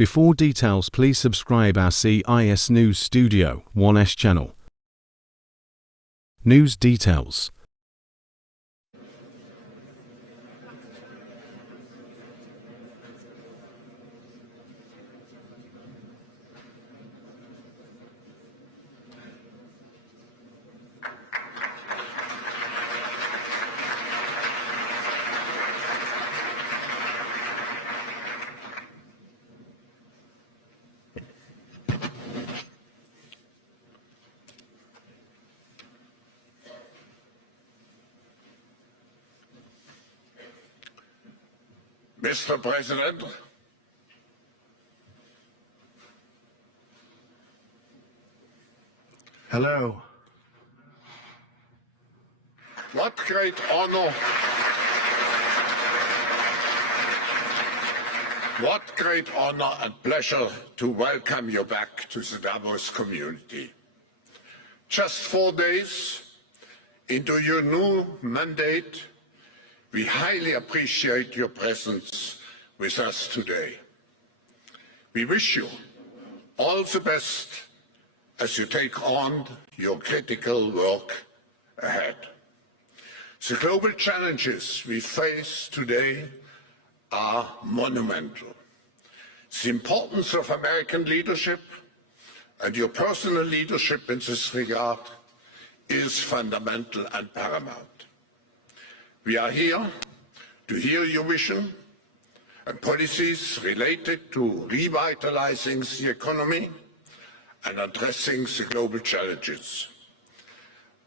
Before details, please subscribe our CIS News Studio 1S channel. News details. Mr. President, hello. what great honor, and pleasure to welcome you back to the Davos community. Just 4 days into your new mandate, we highly appreciate your presence with us today. We wish you all the best as you take on your critical work ahead. The global challenges we face today are monumental. The importance of American leadership and your personal leadership in this regard is fundamental and paramount. We are here to hear your vision and policies related to revitalizing the economy and addressing the global challenges.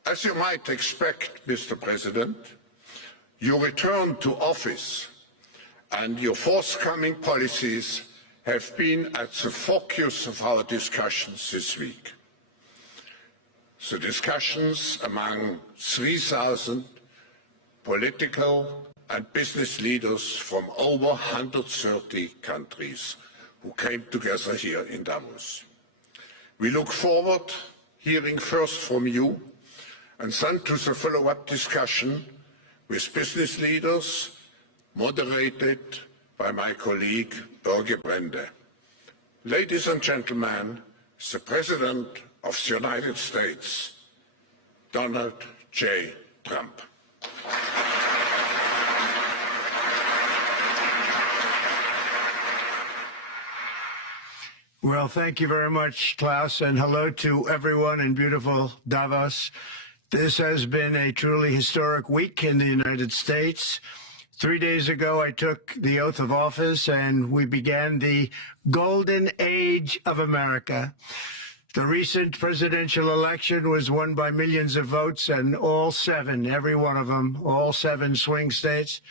As you might expect, Mr. President, your return to office and your forthcoming policies have been at the focus of our discussions this week. The discussions among 3,000 political and business leaders from over 130 countries who came together here in Davos. We look forward to hearing first from you and then to the follow-up discussion with business leaders moderated by my colleague Børge Brende. Ladies and gentlemen, the President of the United States, Donald J. Trump. Well, thank you very much, Klaus, and hello to everyone in beautiful Davos. This has been a truly historic week in the United States. 3 days ago, I took the oath of office, and we began the golden age of America. The recent presidential election was won by millions of votes, and all 7, every one of them, all 7 swing states.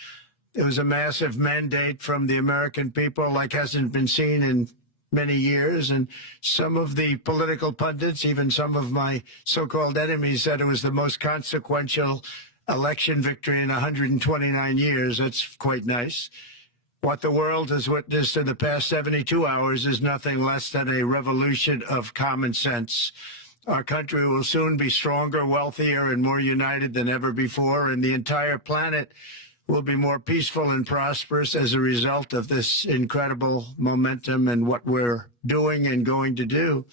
It was a massive mandate from the American people like hasn't been seen in many years, and some of the political pundits, even some of my so-called enemies, said it was the most consequential election victory in 129 years. That's quite nice. What the world has witnessed in the past 72 hours is nothing less than a revolution of common sense. Our country will soon be stronger, wealthier, and more united than ever before, and the entire planet will be more peaceful and prosperous as a result of this incredible momentum and what we're doing and going to do.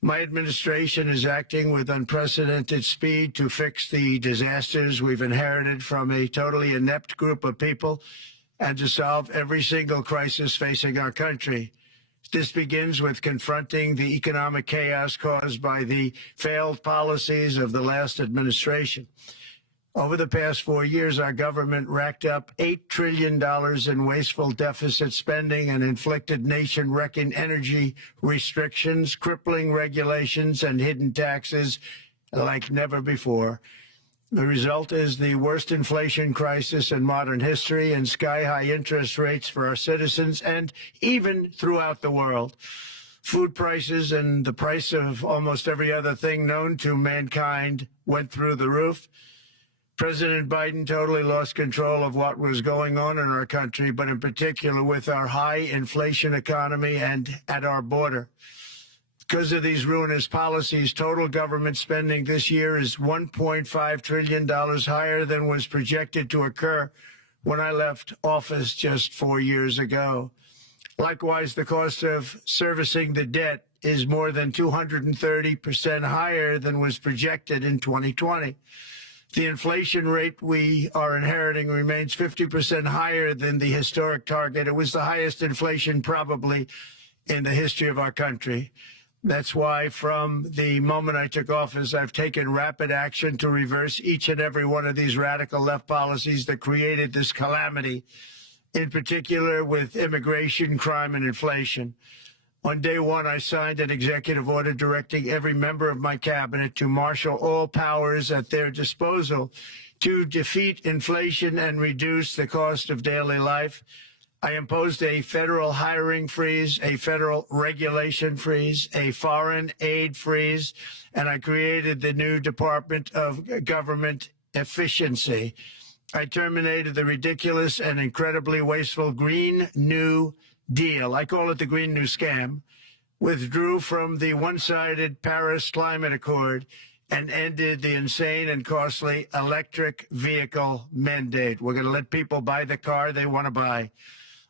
My administration is acting with unprecedented speed to fix the disasters we've inherited from a totally inept group of people and to solve every single crisis facing our country. This begins with confronting the economic chaos caused by the failed policies of the last administration. Over the past 4 years, our government racked up $8 trillion in wasteful deficit spending and inflicted nation-wrecking energy restrictions, crippling regulations, and hidden taxes like never before. The result is the worst inflation crisis in modern history and sky-high interest rates for our citizens and even throughout the world. Food prices and the price of almost every other thing known to mankind went through the roof. President Biden totally lost control of what was going on in our country, but in particular with our high inflation economy and at our border. Because of these ruinous policies, total government spending this year is $1.5 trillion higher than was projected to occur when I left office just 4 years ago. Likewise, the cost of servicing the debt is more than 230% higher than was projected in 2020. The inflation rate we are inheriting remains 50% higher than the historic target. It was the highest inflation probably in the history of our country. That's why from the moment I took office, I've taken rapid action to reverse each and every one of these radical left policies that created this calamity, in particular with immigration, crime, and inflation. On day one, I signed an executive order directing every member of my cabinet to marshal all powers at their disposal to defeat inflation and reduce the cost of daily life. I imposed a federal hiring freeze, a federal regulation freeze, a foreign aid freeze, and I created the new Department of Government Efficiency. I terminated the ridiculous and incredibly wasteful Green New Deal. I call it the Green New Scam. Withdrew from the one-sided Paris Climate Accord and ended the insane and costly electric vehicle mandate. We're going to let people buy the car they want to buy.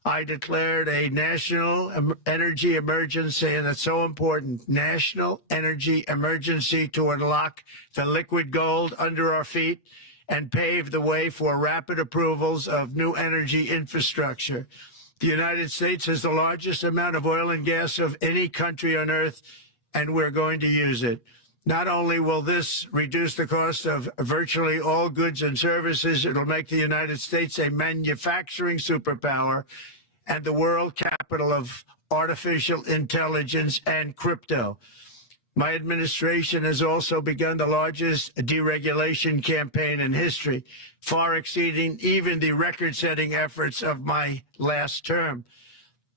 I declared a national energy emergency, and it's so important, national energy emergency to unlock the liquid gold under our feet and pave the way for rapid approvals of new energy infrastructure. The United States has the largest amount of oil and gas of any country on earth, and we're going to use it. Not only will this reduce the cost of virtually all goods and services, it'll make the United States a manufacturing superpower and the world capital of artificial intelligence and crypto. My administration has also begun the largest deregulation campaign in history, far exceeding even the record-setting efforts of my last term.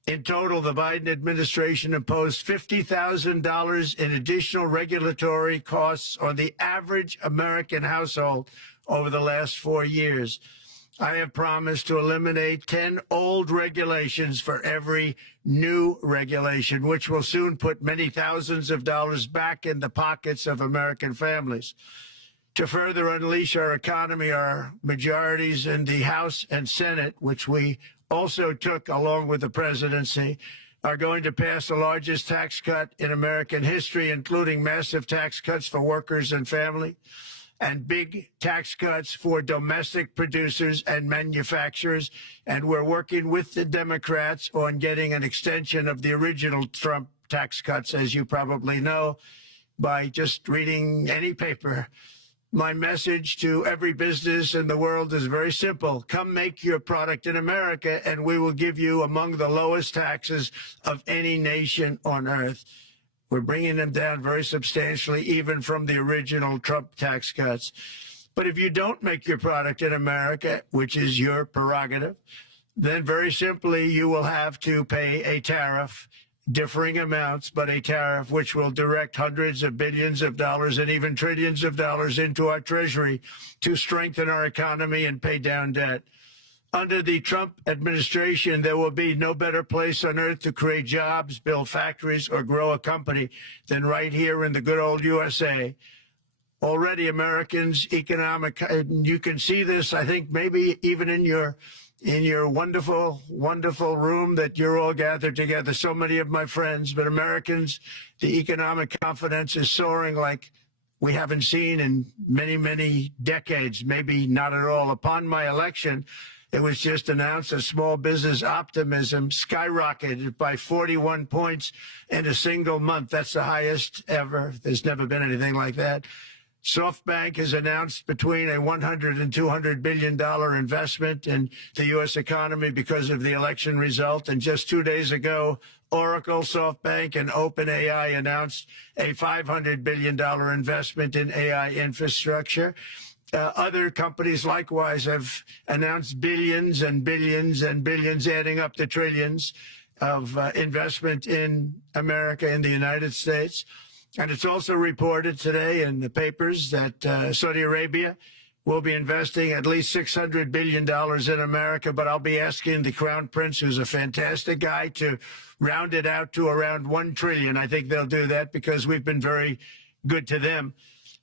In total, the Biden administration imposed $50,000 in additional regulatory costs on the average American household over the last 4 years. I have promised to eliminate 10 old regulations for every new regulation, which will soon put many thousands of dollars back in the pockets of American families. To further unleash our economy, our majorities in the House and Senate, which we also took along with the presidency, are going to pass the largest tax cut in American history, including massive tax cuts for workers and family, and big tax cuts for domestic producers and manufacturers. And we're working with the Democrats on getting an extension of the original Trump tax cuts, as you probably know, by just reading any paper. My message to every business in the world is very simple. Come make your product in America, and we will give you among the lowest taxes of any nation on earth. We're bringing them down very substantially, even from the original Trump tax cuts. But if you don't make your product in America, which is your prerogative, then very simply you will have to pay a tariff, differing amounts, but a tariff which will direct hundreds of billions of dollars and even trillions of dollars into our treasury to strengthen our economy and pay down debt. Under the Trump administration, there will be no better place on earth to create jobs, build factories, or grow a company than right here in the good old USA. Already Americans' economic, and you can see this, I think, maybe even in your wonderful, wonderful room that you're all gathered together, so many of my friends, but Americans, the economic confidence is soaring like we haven't seen in many, many decades, maybe not at all. Upon my election, it was just announced that small business optimism skyrocketed by 41 points in a single month. That's the highest ever. There's never been anything like that. SoftBank has announced between a $100 and $200 billion investment in the U.S. economy because of the election result. And just 2 days ago, Oracle, SoftBank, and OpenAI announced a $500 billion investment in AI infrastructure. Other companies likewise have announced billions and billions and billions, adding up to trillions of investment in America, in the United States. And it's also reported today in the papers that Saudi Arabia will be investing at least $600 billion in America. But I'll be asking the Crown Prince, who's a fantastic guy, to round it out to around $1 trillion. I think they'll do that because we've been very good to them.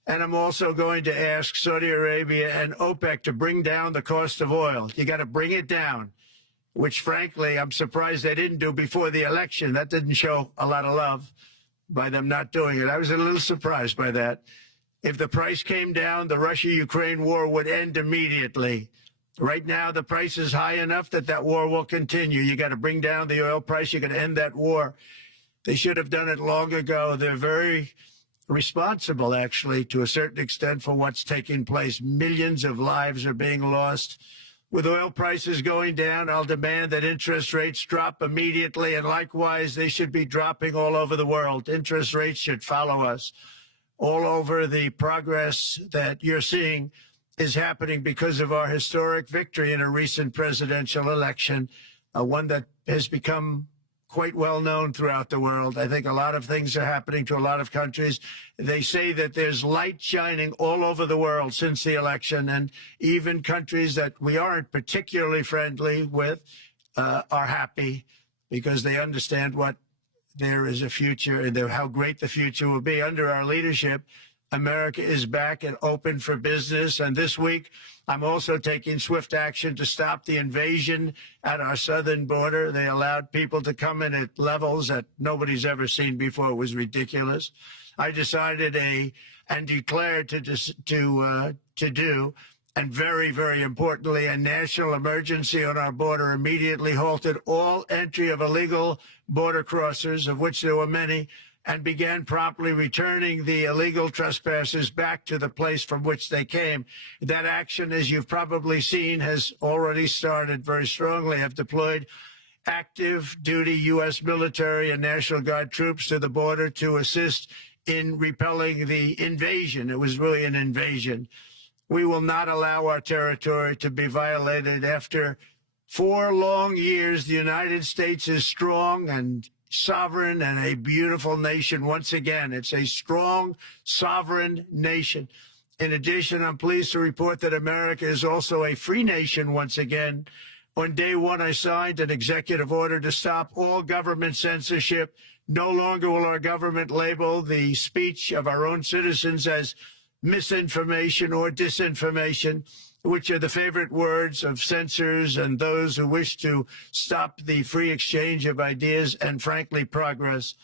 And I'm also going to ask Saudi Arabia and OPEC to bring down the cost of oil. You got to bring it down. which frankly, I'm surprised they didn't do before the election. That didn't show a lot of love by them not doing it. I was a little surprised by that. If the price came down, the Russia-Ukraine war would end immediately. Right now, the price is high enough that that war will continue. You got to bring down the oil price. You got to end that war. They should have done it long ago. They're very responsible, actually, to a certain extent for what's taking place. Millions of lives are being lost. With oil prices going down, I'll demand that interest rates drop immediately, and likewise, they should be dropping all over the world. Interest rates should follow us. All over, the progress that you're seeing is happening because of our historic victory in a recent presidential election, one that has become quite well known throughout the world. I think a lot of things are happening to a lot of countries. They say that there's light shining all over the world since the election, and even countries that we aren't particularly friendly with are happy because they understand what there is a future and how great the future will be. Under our leadership, America is back and open for business. And this week, I'm also taking swift action to stop the invasion at our southern border. They allowed people to come in at levels that nobody's ever seen before. It was ridiculous. I decided and declared to do, and very, very importantly, a national emergency on our border, immediately halted all entry of illegal border crossers, of which there were many, and began promptly returning the illegal trespassers back to the place from which they came. That action, as you've probably seen, has already started very strongly. I've deployed active duty U.S. military and National Guard troops to the border to assist in repelling the invasion. It was really an invasion. We will not allow our territory to be violated. After 4 long years, the United States is strong and sovereign and a beautiful nation. Once again, it's a strong, sovereign nation. In addition, I'm pleased to report that America is also a free nation once again. On day one, I signed an executive order to stop all government censorship. No longer will our government label the speech of our own citizens as misinformation or disinformation, which are the favorite words of censors and those who wish to stop the free exchange of ideas and, frankly, progress.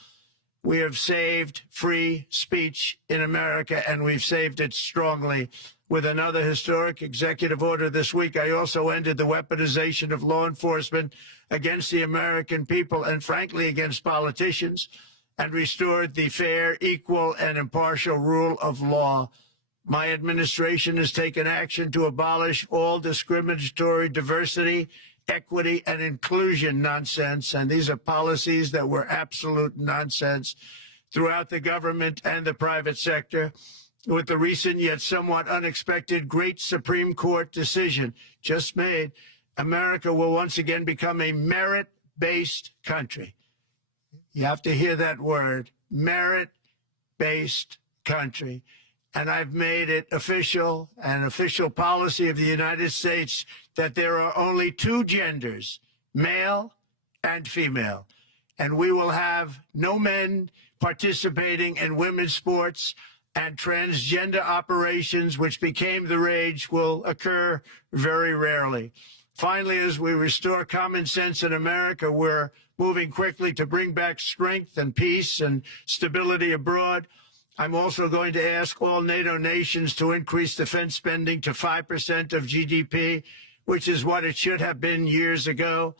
We have saved free speech in America, and we've saved it strongly. With another historic executive order this week, I also ended the weaponization of law enforcement against the American people and, frankly, against politicians, and restored the fair, equal, and impartial rule of law. My administration has taken action to abolish all discriminatory diversity, equity, and inclusion nonsense. And these are policies that were absolute nonsense throughout the government and the private sector. With the recent yet somewhat unexpected great Supreme Court decision just made, America will once again become a merit-based country. You have to hear that word, merit-based country. And I've made it official, an official policy of the United States, that there are only 2 genders, male and female. And we will have no men participating in women's sports, and transgender operations, which became the rage, will occur very rarely. Finally, as we restore common sense in America, we're moving quickly to bring back strength and peace and stability abroad. I'm also going to ask all NATO nations to increase defense spending to 5% of GDP, which is what it should have been years ago.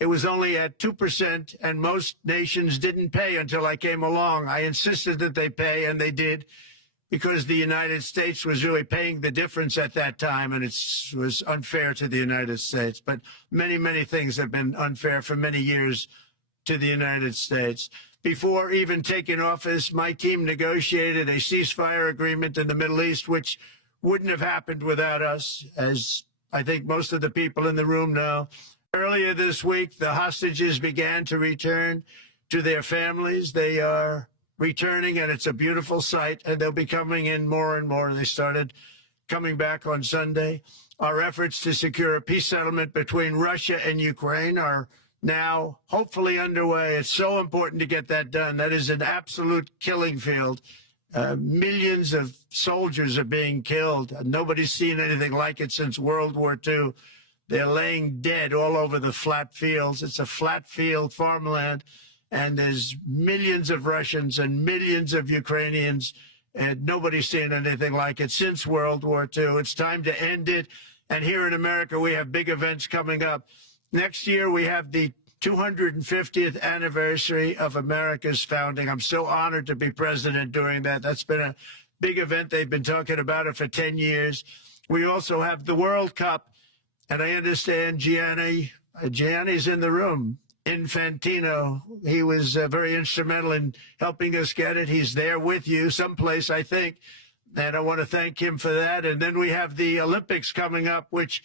It was only at 2%, and most nations didn't pay until I came along. I insisted that they pay, and they did, because the United States was really paying the difference at that time, and it was unfair to the United States. But many, many things have been unfair for many years to the United States. Before even taking office, my team negotiated a ceasefire agreement in the Middle East, which wouldn't have happened without us, as I think most of the people in the room know. Earlier this week, the hostages began to return to their families. They are returning, and it's a beautiful sight, and they'll be coming in more and more. They started coming back on Sunday. Our efforts to secure a peace settlement between Russia and Ukraine are now hopefully underway. It's so important to get that done. That is an absolute killing field. Millions of soldiers are being killed. Nobody's seen anything like it since World War II. They're laying dead all over the flat fields. It's a flat field farmland, and there's millions of Russians and millions of Ukrainians, and nobody's seen anything like it since World War II. It's time to end it. And here in America, we have big events coming up. Next year, we have the 250th anniversary of America's founding. I'm so honored to be president during that. That's been a big event. They've been talking about it for 10 years. We also have the World Cup, and I understand Gianni's in the room. Infantino, he was very instrumental in helping us get it. He's there with you someplace, I think, and I want to thank him for that. And then we have the Olympics coming up, which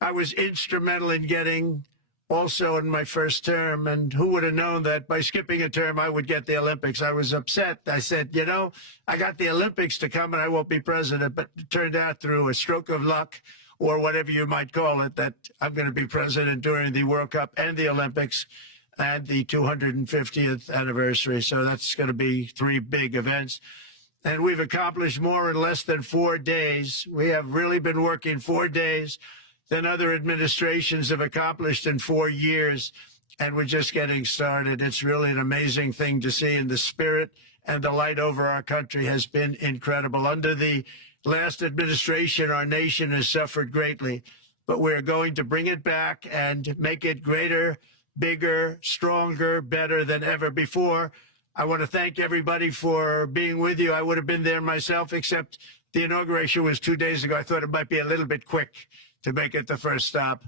I was instrumental in getting also in my first term. And who would have known that by skipping a term, I would get the Olympics? I was upset. I said, you know, I got the Olympics to come and I won't be president. But it turned out through a stroke of luck, or whatever you might call it, that I'm going to be president during the World Cup and the Olympics and the 250th anniversary. So that's going to be 3 big events. And we've accomplished more in less than 4 days. We have really been working 4 days than other administrations have accomplished in 4 years. And we're just getting started. It's really an amazing thing to see, and the spirit and the light over our country has been incredible. Under the last administration, our nation has suffered greatly, but we're going to bring it back and make it greater, bigger, stronger, better than ever before. I want to thank everybody for being with you. I would have been there myself, except the inauguration was 2 days ago. I thought it might be a little bit quick to make it the first stop,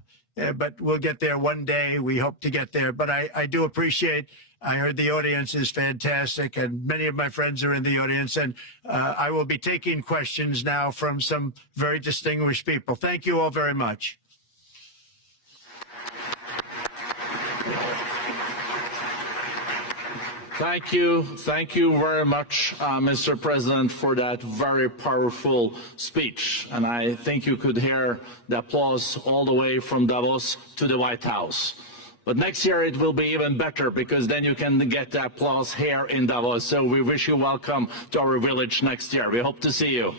but we'll get there one day. We hope to get there. But I do appreciate, I heard the audience is fantastic, and many of my friends are in the audience, and I will be taking questions now from some very distinguished people. Thank you all very much. Thank you very much, Mr. President, for that very powerful speech. And I think you could hear the applause all the way from Davos to the White House. But next year it will be even better, because then you can get the applause here in Davos. So we wish you welcome to our village next year. We hope to see you.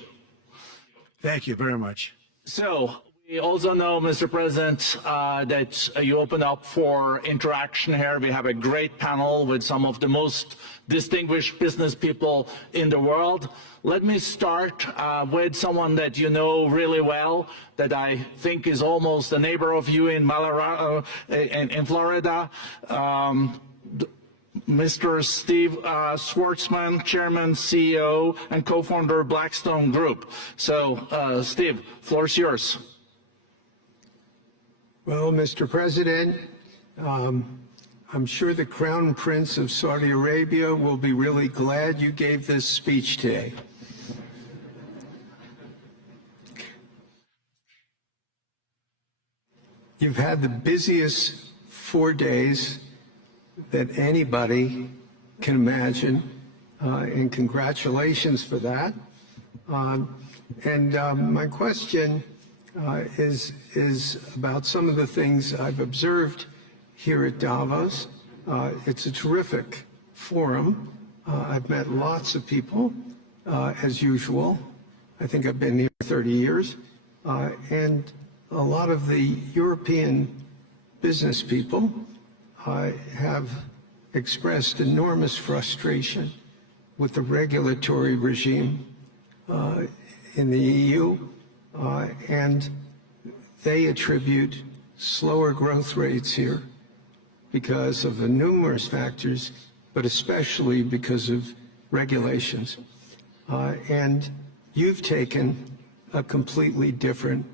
Thank you very much. So we also know, Mr. President, that you open up for interaction here. We have a great panel with some of the most distinguished business people in the world. Let me start with someone that you know really well, that I think is almost a neighbor of you in in Florida. Mr. Steve Schwarzman, Chairman, CEO, and co-founder Blackstone Group. So, Steve, floor is yours. Well, Mr. President, I'm sure the Crown Prince of Saudi Arabia will be really glad you gave this speech today. You've had the busiest 4 days that anybody can imagine, and congratulations for that. My question is about some of the things I've observed here at Davos. It's a terrific forum. I've met lots of people, as usual. I think I've been here 30 years. And a lot of the European business people have expressed enormous frustration with the regulatory regime in the EU. And they attribute slower growth rates here because of the numerous factors, but especially because of regulations. And you've taken a completely different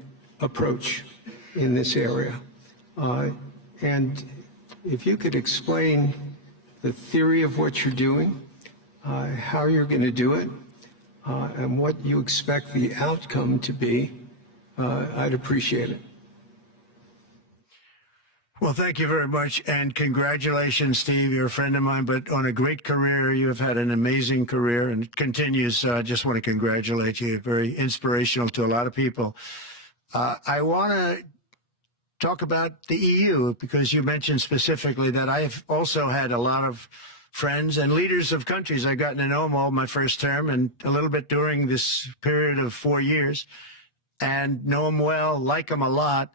approach in this area. And if you could explain the theory of what you're doing, how you're going to do it, and what you expect the outcome to be, I'd appreciate it. Well, thank you very much, and congratulations, Steve. You're a friend of mine, but on a great career. You have had an amazing career, and it continues. So I just want to congratulate you. Very inspirational to a lot of people. I want to talk about the EU, because you mentioned specifically that I've also had a lot of friends and leaders of countries. I've gotten to know them all my first term and a little bit during this period of 4 years, and know them well, like them a lot.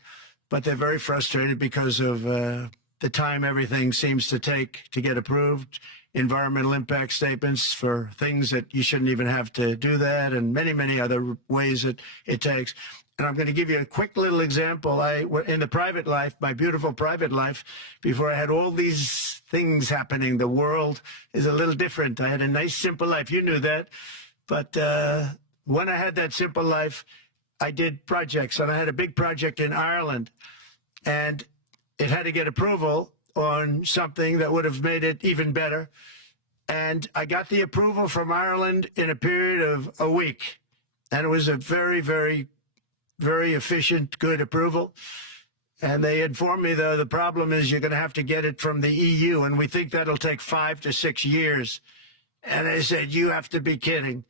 but they're very frustrated because of the time everything seems to take to get approved, environmental impact statements for things that you shouldn't even have to do that, and many, many other ways that it takes. And I'm going to give you a quick little example. In the private life, my beautiful private life, before I had all these things happening, the world is a little different. I had a nice, simple life. You knew that. But when I had that simple life, I did projects. And I had a big project in Ireland. And it had to get approval on something that would have made it even better. And I got the approval from Ireland in a period of a week. And it was a very, very, very efficient, good approval. And they informed me, though, the problem is you're going to have to get it from the EU, and we think that'll take 5 to 6 years. And I said, you have to be kidding.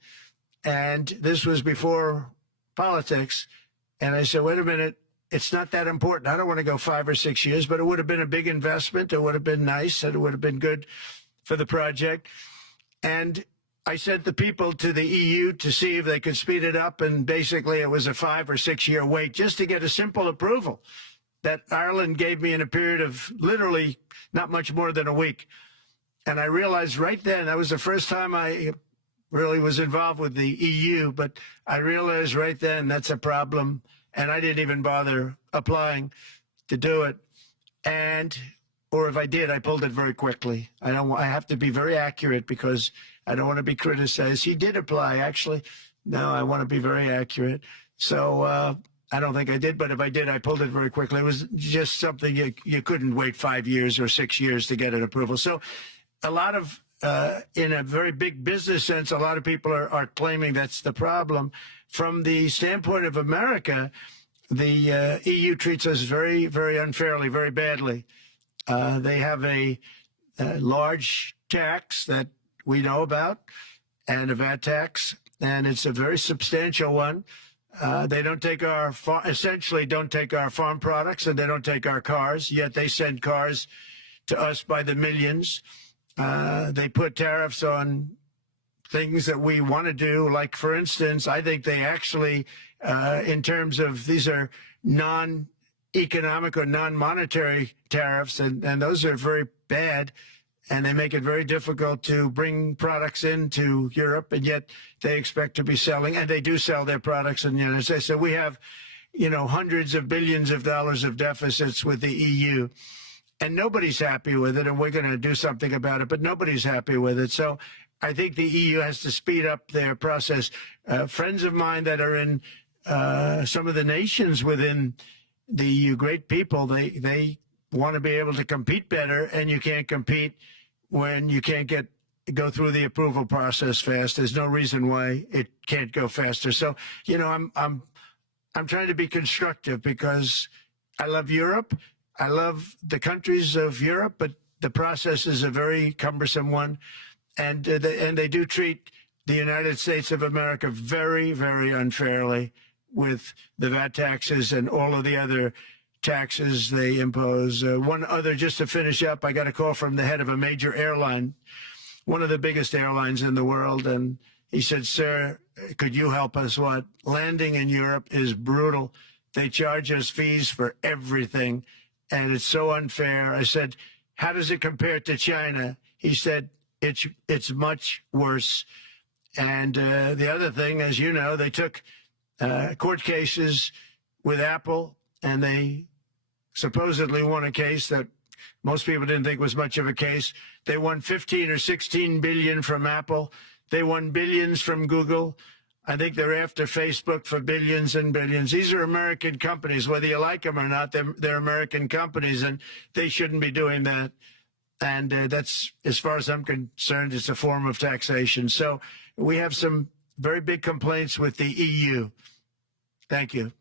And this was before politics. And I said, wait a minute, it's not that important. I don't want to go 5 or 6 years, but it would have been a big investment. It would have been nice, and it would have been good for the project. And I sent the people to the EU to see if they could speed it up, and basically it was a 5 or 6 year wait just to get a simple approval that Ireland gave me in a period of literally not much more than a week. And I realized right then, that was the first time I really was involved with the EU, but I realized right then that's a problem, and I didn't even bother applying to do it. Or if I did, I pulled it very quickly. I have to be very accurate because I don't want to be criticized. He did apply, actually. No, I want to be very accurate. So I don't think I did, but if I did, I pulled it very quickly. It was just something you couldn't wait 5 years or 6 years to get an approval. So a lot of, in a very big business sense, a lot of people are claiming that's the problem. From the standpoint of America, the EU treats us very, very unfairly, very badly. They have a large tax that we know about, and a VAT tax, and it's a very substantial one. They don't take essentially don't take our farm products, and they don't take our cars, yet they send cars to us by the millions. They put tariffs on things that we want to do, like, for instance, I think they actually, in terms of, these are non-economic or non-monetary tariffs, and those are very bad, and they make it very difficult to bring products into Europe, and yet they expect to be selling, and they do sell their products in the United States. So we have, hundreds of billions of dollars of deficits with the EU, and nobody's happy with it, and we're going to do something about it, but nobody's happy with it. So I think the EU has to speed up their process. Friends of mine that are in some of the nations within the EU, great people, they want to be able to compete better, and you can't compete when you can't go through the approval process fast. There's no reason why it can't go faster. So, I'm trying to be constructive because I love Europe. I love the countries of Europe, but the process is a very cumbersome one, and they do treat the United States of America very, very unfairly with the VAT taxes and all of the other taxes they impose. One other, just to finish up, I got a call from the head of a major airline, one of the biggest airlines in the world, and he said, sir, could you help us? What? Landing in Europe is brutal. They charge us fees for everything, and it's so unfair. I said, how does it compare to China? He said, it's much worse. And the other thing, as you know, they took court cases with Apple, and they supposedly won a case that most people didn't think was much of a case. They won 15 or 16 billion from Apple. They won billions from Google. I think they're after Facebook for billions and billions. These are American companies, whether you like them or not. They're American companies, and they shouldn't be doing that. And that's, as far as I'm concerned, it's a form of taxation. So we have some very big complaints with the EU. Thank you.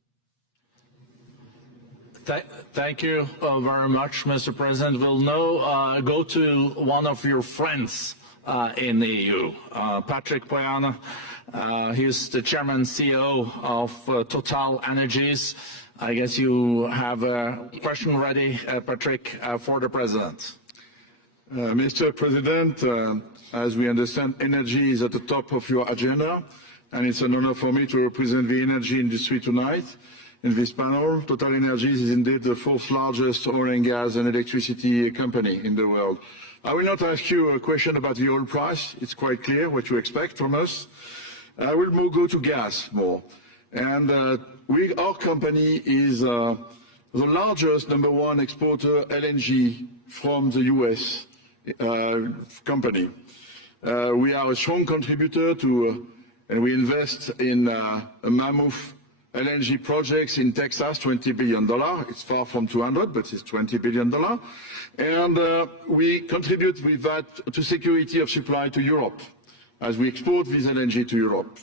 Thank you very much, Mr. President. We'll now go to one of your friends in the EU, Patrick Pouyanné. He's the chairman and CEO of Total Energies. I guess you have a question ready, Patrick, for the president. Mr. President, as we understand, energy is at the top of your agenda, and it's an honor for me to represent the energy industry tonight. in this panel. Total Energies is indeed the fourth largest oil and gas and electricity company in the world. I will not ask you a question about the oil price. It's quite clear what you expect from us. I will go to gas more. And our company is the largest #1 exporter LNG from the US company. We are a strong contributor to, and we invest in a mammoth LNG projects in Texas, $20 billion. It's far from 200, but it's $20 billion. And we contribute with that to security of supply to Europe, as we export this LNG to Europe.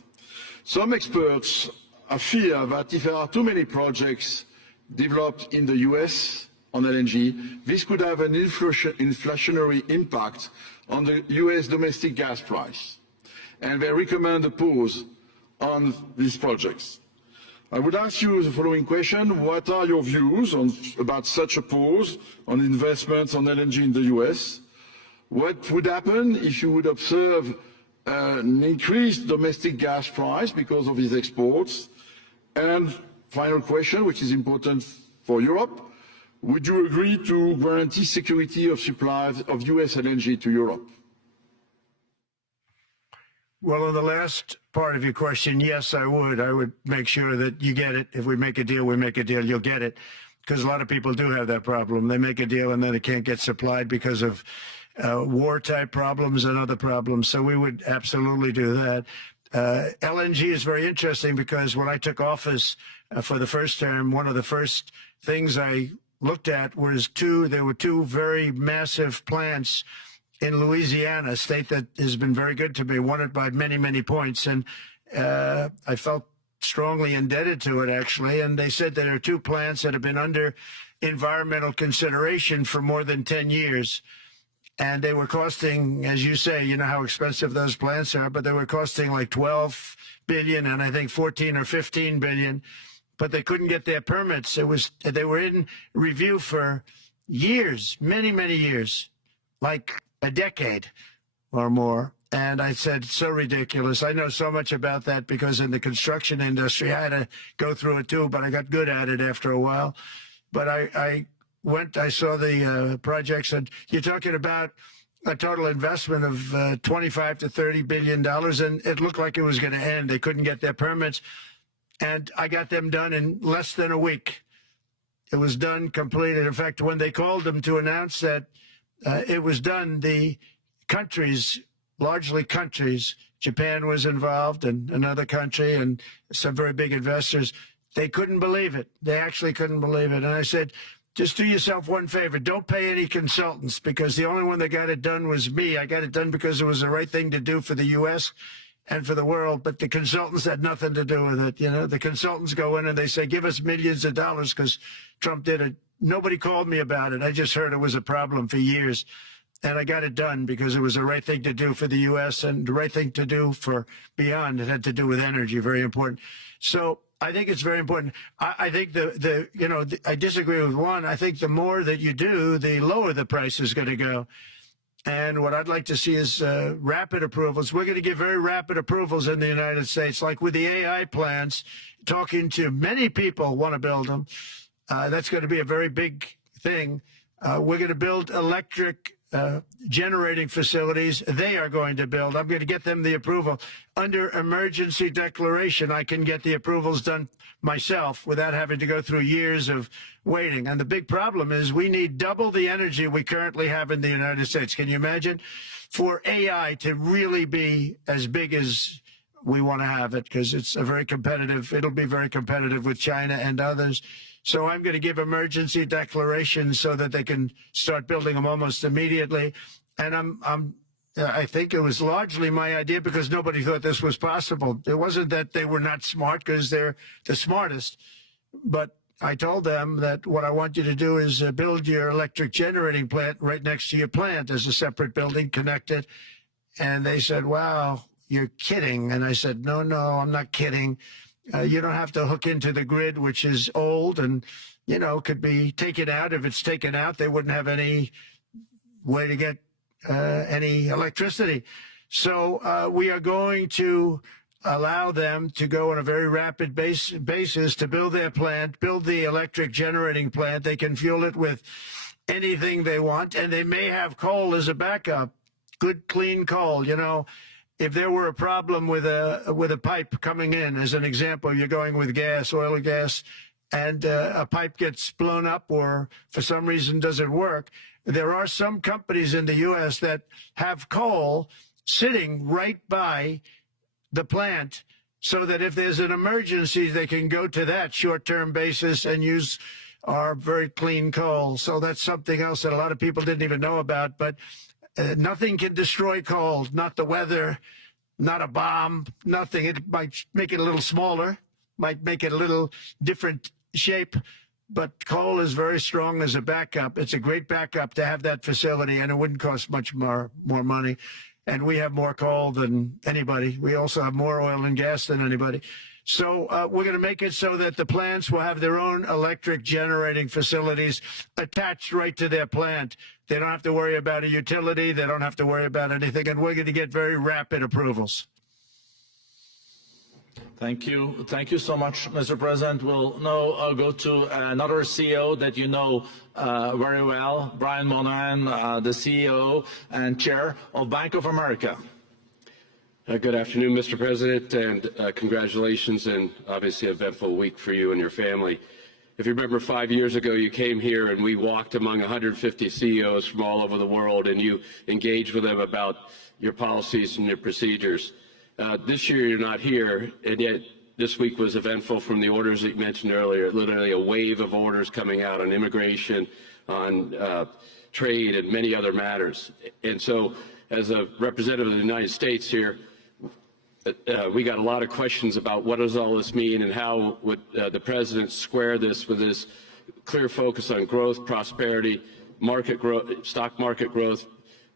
Some experts fear that if there are too many projects developed in the US on LNG, this could have an inflationary impact on the US domestic gas price. And they recommend a pause on these projects. I would ask you the following question: what are your views about such a pause on investments on LNG in the US? What would happen if you would observe an increased domestic gas price because of these exports? And final question, which is important for Europe: would you agree to guarantee security of supply of US LNG to Europe? Well, on the last part of your question, yes, I would. I would make sure that you get it. If we make a deal, we make a deal, you'll get it. Because a lot of people do have that problem. They make a deal and then it can't get supplied because of war-type problems and other problems. So we would absolutely do that. LNG is very interesting because when I took office for the first term, one of the first things I looked at was there were two very massive plants in Louisiana, a state that has been very good to me, won it by many, many points. And I felt strongly indebted to it, actually. And they said there are two plants that have been under environmental consideration for more than 10 years. And they were costing, as you say, you know how expensive those plants are, but they were costing like 12 billion and I think 14 or 15 billion, but they couldn't get their permits. They were in review for years, many, many years, like a decade or more. And I said, so ridiculous. I know so much about that because in the construction industry, I had to go through it too, but I got good at it after a while. But I saw the projects, and you're talking about a total investment of 25 to $30 billion, and it looked like it was going to end. They couldn't get their permits, and I got them done in less than a week. It was done, completed. In fact, when they called them to announce that it was done, the countries, largely countries, Japan was involved and another country and some very big investors, they couldn't believe it. They actually couldn't believe it. And I said, just do yourself one favor. Don't pay any consultants, because the only one that got it done was me. I got it done because it was the right thing to do for the U.S. and for the world. But the consultants had nothing to do with it. You know, the consultants go in and they say, give us millions of dollars because Trump did it. Nobody called me about it. I just heard it was a problem for years. And I got it done because it was the right thing to do for the U.S. and the right thing to do for beyond. It had to do with energy, very important. So I think it's very important. I think I disagree with one. I think the more that you do, the lower the price is going to go. And what I'd like to see is rapid approvals. We're going to give very rapid approvals in the United States, like with the AI plants, talking to many people want to build them. That's going to be a very big thing. We're going to build electric generating facilities. They are going to build. I'm going to get them the approval. Under emergency declaration, I can get the approvals done myself without having to go through years of waiting. And the big problem is we need double the energy we currently have in the United States. Can you imagine? For AI to really be as big as we want to have it, because it's a very competitive, it'll be very competitive with China and others. So I'm going to give emergency declarations so that they can start building them almost immediately. And I think it was largely my idea because nobody thought this was possible. It wasn't that they were not smart, because they're the smartest. But I told them that what I want you to do is build your electric generating plant right next to your plant as a separate building connected. And they said, wow, you're kidding. And I said, no, I'm not kidding. You don't have to hook into the grid, which is old and, could be taken out. If it's taken out, they wouldn't have any way to get any electricity. So we are going to allow them to go on a very rapid basis to build their plant, build the electric generating plant. They can fuel it with anything they want, and they may have coal as a backup, good, clean coal. You know, if there were a problem with a pipe coming in, as an example, you're going with gas, oil or gas, and a pipe gets blown up or for some reason doesn't work, there are some companies in the U.S. that have coal sitting right by the plant so that if there's an emergency, they can go to that short-term basis and use our very clean coal. So that's something else that a lot of people didn't even know about. But nothing can destroy coal, not the weather, not a bomb, nothing. It might make it a little smaller, might make it a little different shape, but coal is very strong as a backup. It's a great backup to have that facility, and it wouldn't cost much more money. And we have more coal than anybody. We also have more oil and gas than anybody. So we're going to make it so that the plants will have their own electric generating facilities attached right to their plant. They don't have to worry about a utility. They don't have to worry about anything. And we're going to get very rapid approvals. Thank you. Thank you so much, Mr. President. We'll now go to another CEO that you know very well, Brian Moynihan, the CEO and Chair of Bank of America. Good afternoon, Mr. President, and congratulations, and obviously an eventful week for you and your family. If you remember 5 years ago, you came here and we walked among 150 CEOs from all over the world, and you engaged with them about your policies and your procedures. This year you're not here, and yet this week was eventful from the orders that you mentioned earlier, literally a wave of orders coming out on immigration, on trade, and many other matters. And so as a representative of the United States here, we got a lot of questions about what does all this mean and how would the president square this with his clear focus on growth, prosperity, market growth, stock market growth,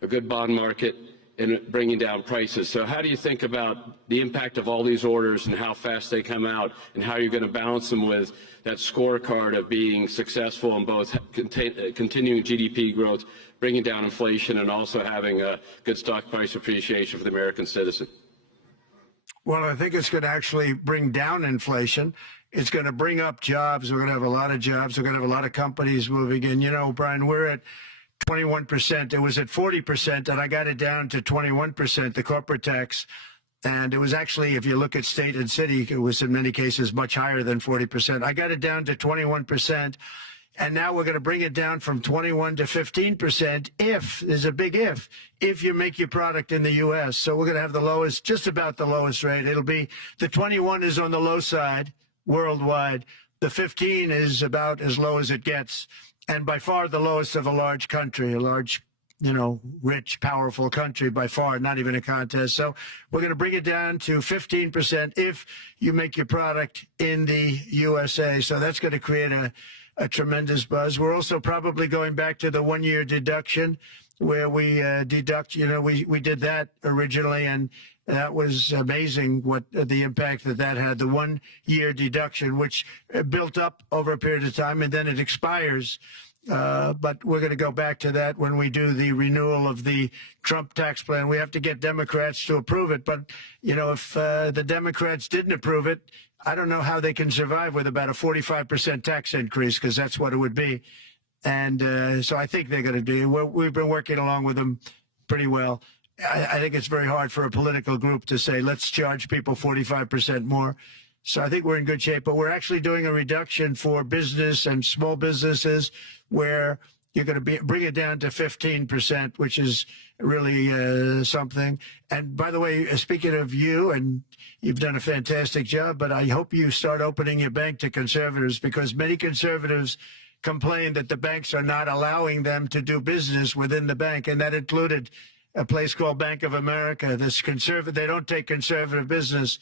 a good bond market, and bringing down prices. So how do you think about the impact of all these orders and how fast they come out, and how you're going to balance them with that scorecard of being successful in both continuing GDP growth, bringing down inflation, and also having a good stock price appreciation for the American citizen? Well, I think it's going to actually bring down inflation. It's going to bring up jobs. We're going to have a lot of jobs. We're going to have a lot of companies moving in. You know, Brian, we're at 21%. It was at 40%, and I got it down to 21%, the corporate tax. And it was actually, if you look at state and city, it was in many cases much higher than 40%. I got it down to 21%. And now we're going to bring it down from 21 to 15% if, there's a big if you make your product in the U.S. So we're going to have the lowest, just about the lowest rate. It'll be, the 21 is on the low side worldwide. The 15 is about as low as it gets. And by far the lowest of a large country, a large, you know, rich, powerful country by far, not even a contest. So we're going to bring it down to 15% if you make your product in the USA. So that's going to create a tremendous buzz. We're also probably going back to the 1 year deduction where we deduct, you know, we did that originally, and that was amazing what the impact that had, the 1 year deduction, which built up over a period of time and then it expires. But we're going to go back to that when we do the renewal of the Trump tax plan. We have to get Democrats to approve it. But, you know, if the Democrats didn't approve it, I don't know how they can survive with about a 45% tax increase, because that's what it would be. And so I think they're going to do. We've been working along with them pretty well. I think it's very hard for a political group to say, let's charge people 45% more. So I think we're in good shape. But we're actually doing a reduction for business and small businesses where you're going to bring it down to 15%, which is really something. And by the way, speaking of you, and you've done a fantastic job, but I hope you start opening your bank to conservatives, because many conservatives complain that the banks are not allowing them to do business within the bank. And that included a place called Bank of America. They don't take conservative business.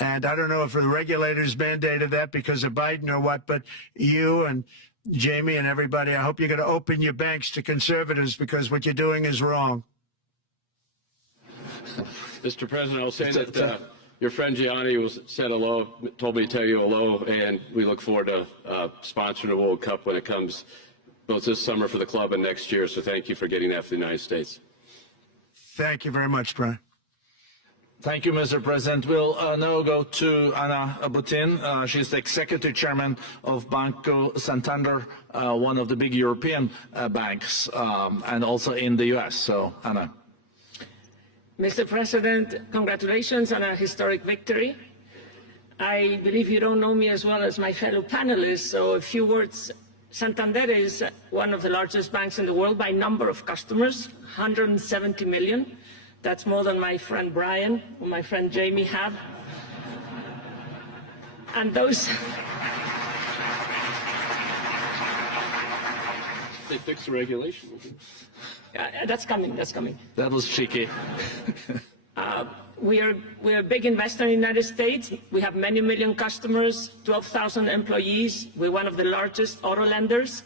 And I don't know if the regulators mandated that because of Biden or what, but you and Jamie and everybody, I hope you're going to open your banks to conservatives, because what you're doing is wrong. Mr. President, I'll say that your friend Gianni said hello, told me to tell you hello, and we look forward to sponsoring the World Cup when it comes, both this summer for the club and next year. So thank you for getting that for the United States. Thank you very much, Brian. Thank you, Mr. President. We'll now go to Anna Butin. She's the Executive Chairman of Banco Santander, one of the big European banks, and also in the U.S. So, Anna. Mr. President, congratulations on a historic victory. I believe you don't know me as well as my fellow panelists, so a few words. Santander is one of the largest banks in the world by number of customers, 170 million. That's more than my friend Brian or my friend Jamie have. And those... They fixed the regulation. that's coming, that's coming. That was cheeky. We're a big investor in the United States. We have many million customers, 12,000 employees. We're one of the largest auto lenders.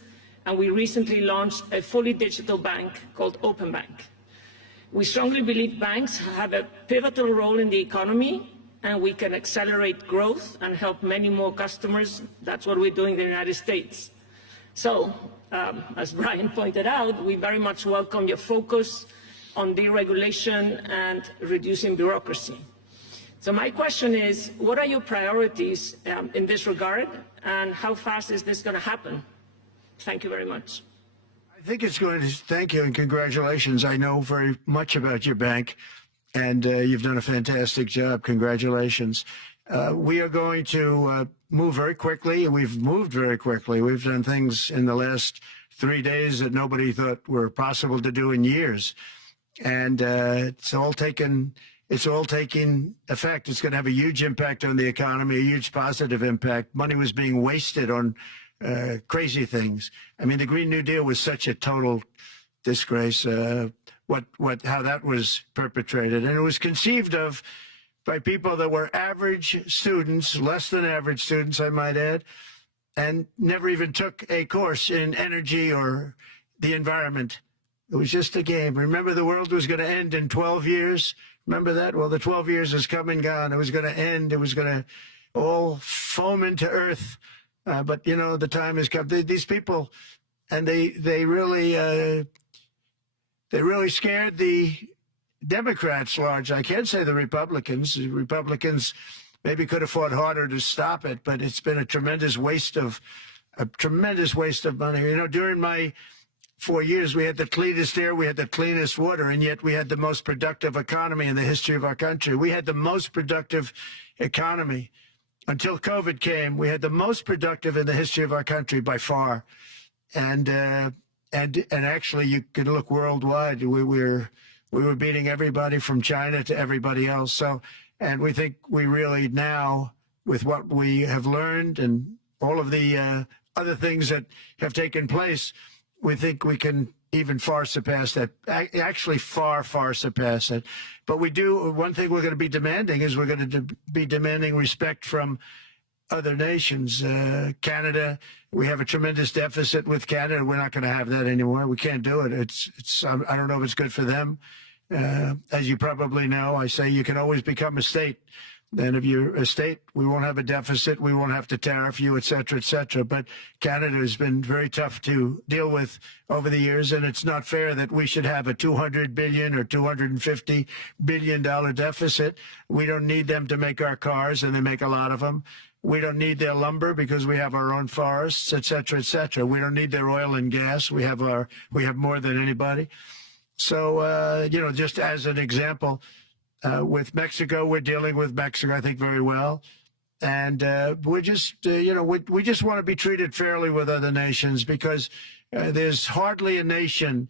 And we recently launched a fully digital bank called Open Bank. We strongly believe banks have a pivotal role in the economy, and we can accelerate growth and help many more customers. That's what we're doing in the United States. So, as Brian pointed out, we very much welcome your focus on deregulation and reducing bureaucracy. So my question is, what are your priorities in this regard, and how fast is this going to happen? Thank you very much. I think it's going to, thank you and congratulations. I know very much about your bank, and you've done a fantastic job. Congratulations. We are going to move very quickly, and we've moved very quickly. We've done things in the last 3 days that nobody thought were possible to do in years. And it's all taking effect. It's going to have a huge impact on the economy, a huge positive impact. Money was being wasted on crazy things. I mean, the Green New Deal was such a total disgrace, how that was perpetrated. And it was conceived of by people that were average students, less than average students, I might add, and never even took a course in energy or the environment. It was just a game. Remember, the world was going to end in 12 years? Remember that? Well, the 12 years has come and gone. It was going to end. It was going to all foam into earth. But, you know, the time has come. These people, and they really scared the Democrats large. I can't say the Republicans. The Republicans maybe could have fought harder to stop it, but it's been a tremendous waste of money. You know, during my 4 years, we had the cleanest air, we had the cleanest water, and yet we had the most productive economy in the history of our country. We had the most productive economy. Until COVID came, we had the most productive in the history of our country by far. And actually, you can look worldwide. We were beating everybody from China to everybody else. So, and we think we really now, with what we have learned and all of the other things that have taken place, we think we can even far surpass that, actually far surpass it. But we do, one thing we're going to be demanding is we're going to be demanding respect from other nations. Canada, we have a tremendous deficit with Canada. We're not going to have that anymore. We can't do it. I don't know if it's good for them. As you probably know, I say you can always become a state. Then if you're a state, we won't have a deficit, we won't have to tariff you, et cetera, et cetera. But Canada has been very tough to deal with over the years, and it's not fair that we should have a $200 billion or $250 billion deficit. We don't need them to make our cars, and they make a lot of them. We don't need their lumber because we have our own forests, et cetera, et cetera. We don't need their oil and gas. We have more than anybody. So, you know, just as an example, with Mexico, we're dealing with Mexico, I think, very well. And we're just, you know, we just want to be treated fairly with other nations because there's hardly a nation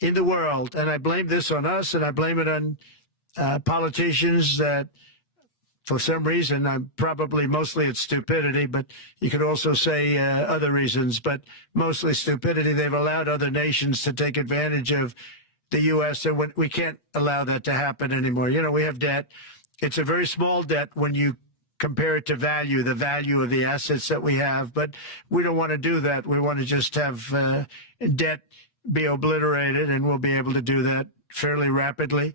in the world, and I blame this on us, and I blame it on politicians that, for some reason, probably mostly it's stupidity, but you could also say other reasons, but mostly stupidity. They've allowed other nations to take advantage of the U.S., and we can't allow that to happen anymore. You know, we have debt. It's a very small debt when you compare it to the value of the assets that we have, but we don't want to do that. We want to just have debt be obliterated, and we'll be able to do that fairly rapidly.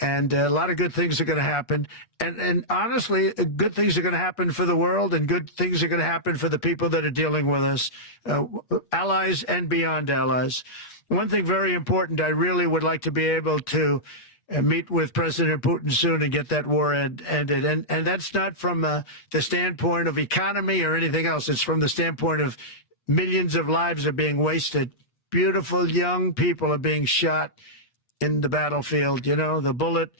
And a lot of good things are going to happen. And honestly, good things are going to happen for the world, and good things are going to happen for the people that are dealing with us, allies and beyond allies. One thing very important, I really would like to be able to meet with President Putin soon and get that war ended. And that's not from the standpoint of economy or anything else. It's from the standpoint of millions of lives are being wasted. Beautiful young people are being shot in the battlefield. You know, the bullet,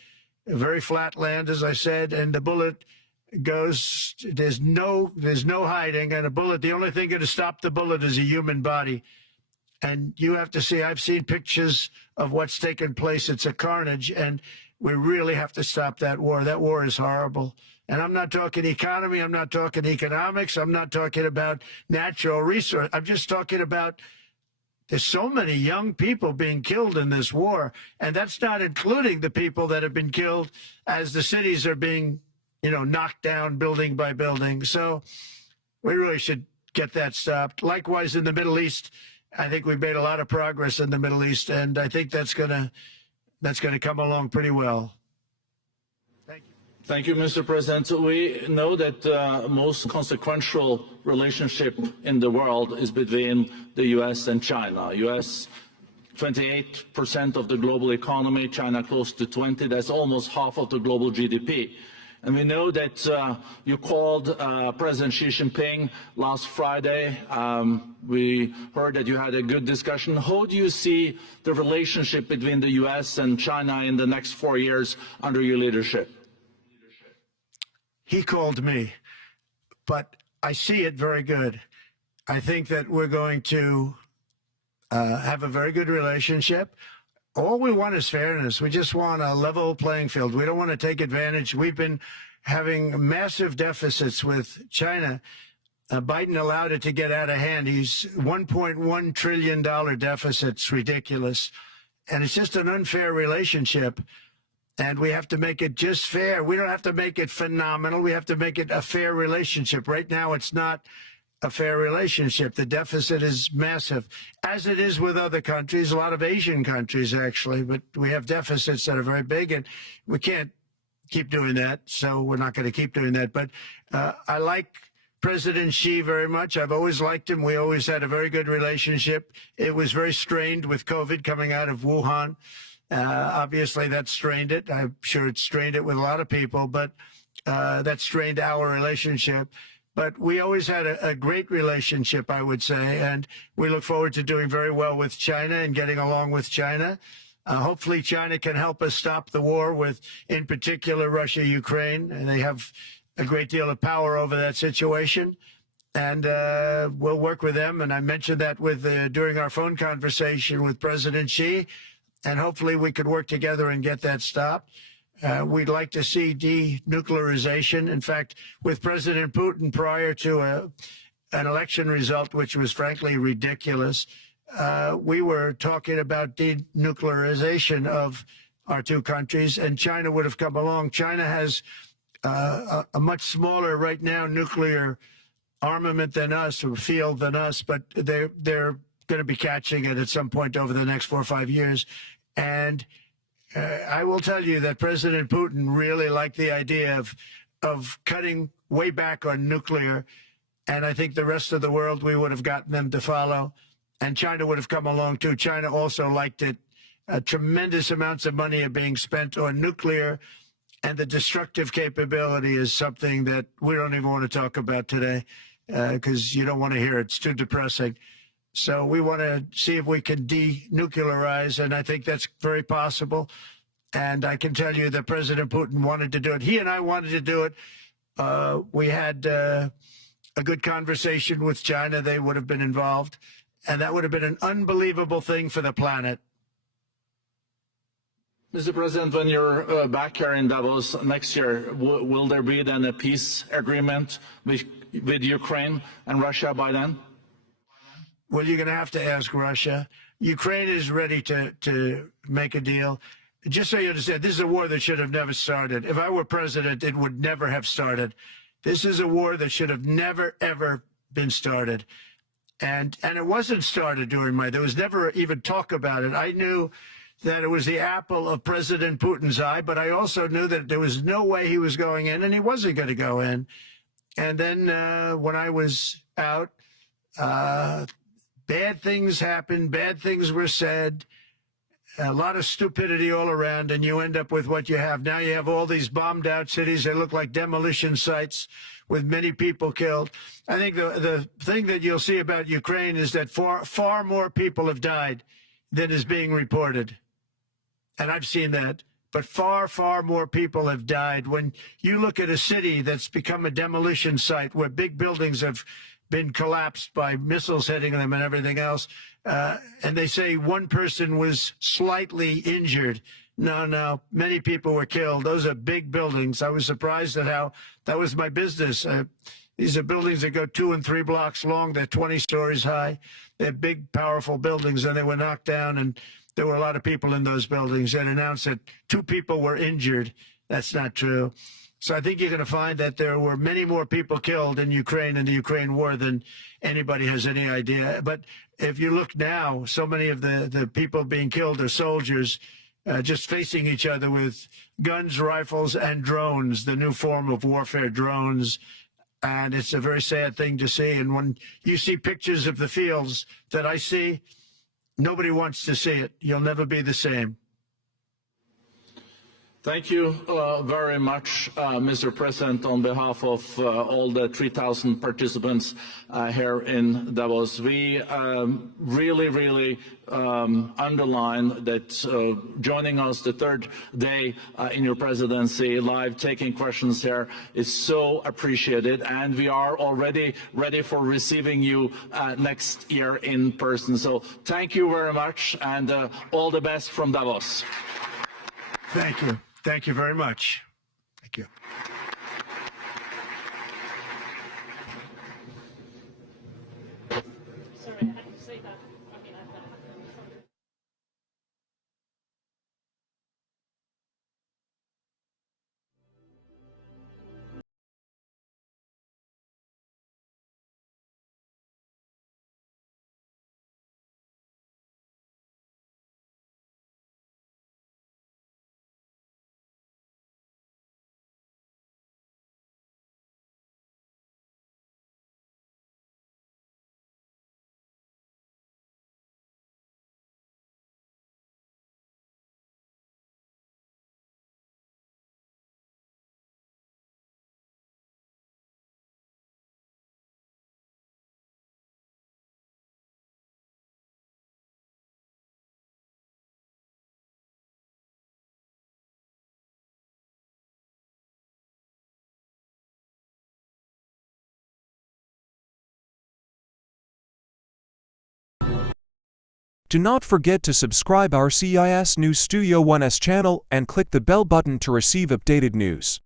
very flat land, as I said, and the bullet goes, there's no hiding. And a bullet, the only thing going to stop the bullet is a human body. And you have to see, I've seen pictures of what's taken place. It's a carnage, and we really have to stop that war. That war is horrible. And I'm not talking economy. I'm not talking economics. I'm not talking about natural resource. I'm just talking about there's so many young people being killed in this war. And that's not including the people that have been killed as the cities are being, knocked down building by building. So we really should get that stopped. Likewise, in the Middle East, I think we've made a lot of progress in the Middle East, and I think that's gonna come along pretty well. Thank you. Thank you, Mr. President. So we know that the most consequential relationship in the world is between the U.S. and China. U.S. 28% of the global economy, China close to 20. That's almost half of the global GDP. And we know that you called President Xi Jinping last Friday. We heard that you had a good discussion. How do you see the relationship between the U.S. and China in the next 4 years under your leadership? He called me, but I see it very good. I think that we're going to have a very good relationship. All we want is fairness. We just want a level playing field. We don't want to take advantage. We've been having massive deficits with China. Biden allowed it to get out of hand. He's $1.1 trillion deficit. It's ridiculous. And it's just an unfair relationship. And we have to make it just fair. We don't have to make it phenomenal. We have to make it a fair relationship. Right now, it's not a fair relationship. The deficit is massive, as it is with other countries, a lot of Asian countries, actually. But we have deficits that are very big, and we can't keep doing that. So we're not going to keep doing that. But I like President Xi very much. I've always liked him. We always had a very good relationship. It was very strained with COVID coming out of Wuhan. Obviously, that strained it. I'm sure it strained it with a lot of people, but that strained our relationship. But we always had a great relationship, I would say, and we look forward to doing very well with China and getting along with China. Hopefully, China can help us stop the war with, in particular, Russia, Ukraine, and they have a great deal of power over that situation. And we'll work with them. And I mentioned that during our phone conversation with President Xi, and hopefully we could work together and get that stopped. We'd like to see denuclearization. In fact, with President Putin, prior to an election result, which was frankly ridiculous, we were talking about denuclearization of our two countries, and China would have come along. China has a much smaller, right now, nuclear armament than us, or field than us, but they're going to be catching it at some point over the next 4 or 5 years. And I will tell you that President Putin really liked the idea of cutting way back on nuclear. And I think the rest of the world, we would have gotten them to follow. And China would have come along, too. China also liked it. Tremendous amounts of money are being spent on nuclear. And the destructive capability is something that we don't even want to talk about today because you don't want to hear it. It's too depressing. So we want to see if we can denuclearize, and I think that's very possible. And I can tell you that President Putin wanted to do it. He and I wanted to do it. We had a good conversation with China. They would have been involved, and that would have been an unbelievable thing for the planet. Mr. President, when you're back here in Davos next year, will there be then a peace agreement with Ukraine and Russia by then? Well, you're going to have to ask Russia. Ukraine is ready to make a deal. Just so you understand, this is a war that should have never started. If I were president, it would never have started. This is a war that should have never, ever been started. And it wasn't started during there was never even talk about it. I knew that it was the apple of President Putin's eye, but I also knew that there was no way he was going in, and he wasn't going to go in. And then when I was out, bad things happened. Bad things were said. a lot of stupidity all around, and you end up with what you have. Now you have all these bombed out cities. They look like demolition sites with many people killed. I think the thing that you'll see about Ukraine is that far more people have died than is being reported. And I've seen that. But far more people have died. When you look at a city that's become a demolition site where big buildings have been collapsed by missiles hitting them and everything else, and they say one person was slightly injured. No, many people were killed. Those are big buildings. I was surprised at how that was my business. These are buildings that go 2 and 3 blocks long. They're 20 stories high. They're big, powerful buildings, and they were knocked down, and there were a lot of people in those buildings, and announced that 2 people were injured. That's not true. So I think you're going to find that there were many more people killed in Ukraine in the Ukraine war than anybody has any idea. But if you look now, so many of the people being killed are soldiers just facing each other with guns, rifles, and drones, the new form of warfare, drones. And it's a very sad thing to see. And when you see pictures of the fields that I see, nobody wants to see it. You'll never be the same. Thank you very much, Mr. President, on behalf of all the 3,000 participants here in Davos. We really underline that joining us the third day in your presidency, live taking questions here, is so appreciated, and we are already ready for receiving you next year in person. So thank you very much, and all the best from Davos. Thank you. Thank you very much. Thank you. Sorry, I have to say that. Do not forget to subscribe our CIS News Studio 1's channel and click the bell button to receive updated news.